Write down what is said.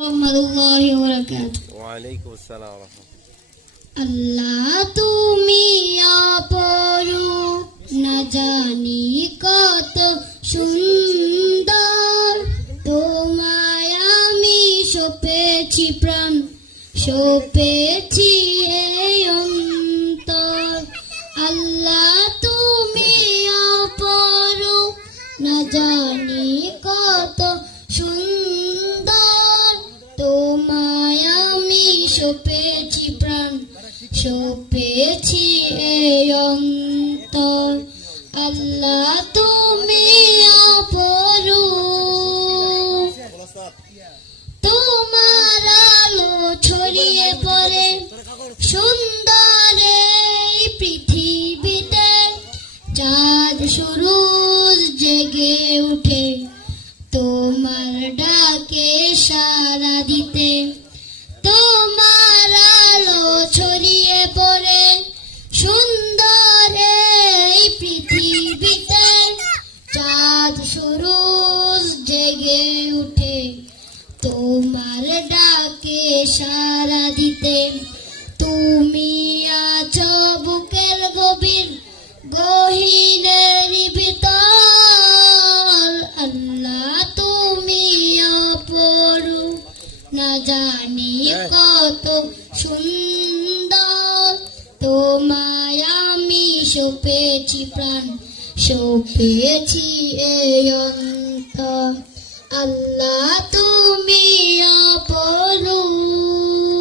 রহমতুল্লাহি ওয়া বারাকাতুহু। ওয়ালাইকুম আসসালাম ওয়া রাহমাতুল্লাহ। আল্লাহ তুমি অপরূপ, না জানি কত সুন্দর, তোমায় আমি সপেছি প্রাণ, সপেছি এই অন্তর। আল্লাহ তুমি অপরূপ, না জানি কত সুন্দর, তোমায় আমি সপেছি প্রাণ, সপেছি এই অন্তর। আল্লাহ তুমি অপরূপ, তোমার আলো ছড়িয়ে পড়ে সুন্দর এই পৃথিবীতে, চাঁদ সূরজ জেগে উঠে তোমার ডাকে সাড়া দিতে। তোমার আলো ছড়িয়ে পড়ে সুন্দর এই পৃথিবীতে, চাঁদ সূরজ জেগে উঠে তোমার ডাকে সাড়া দিতে। তুমি আছো বুকের গভীর গহীনের ভিতর, আল্লাহ তুমি অপরূপ, না জানি কত সুন্দর, তোমায় আমি সপেছি প্রাণ, সপেছি এই অন্তর। আল্লাহ তুমি অপরূপ।